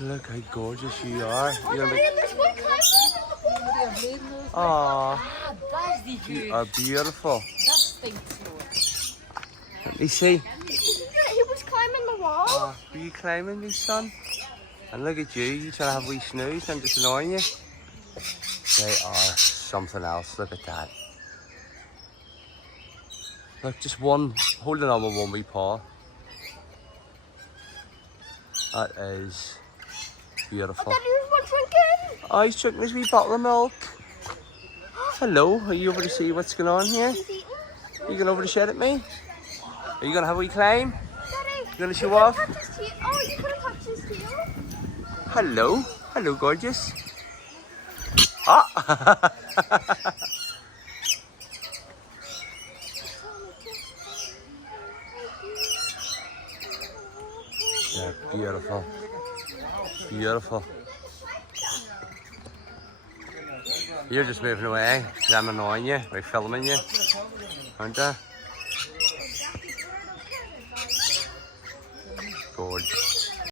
Look how gorgeous you are. You're like, There's one climbing. aw, That's the you dude. are beautiful. That stinks, Lord. Let me see. He was climbing the wall. Oh, were you climbing me, son? And look at you, you trying to have a wee snooze and just annoying you. They are something else, look at that. Look, just one, holding on with one wee paw. That is beautiful. Daddy, there's one drinking. Oh, he's drinking his wee bottle of milk. Hello, are you over to see what's going on here? He's eating. Are you going over to shed at me? Are you going to have a wee climb? Daddy, You going to show off? touch his tail. Oh, you could have touched his tail. Hello, hello, gorgeous. Ah! Yeah, beautiful. Beautiful. You're just moving away because I'm annoying you by filming you, aren't I?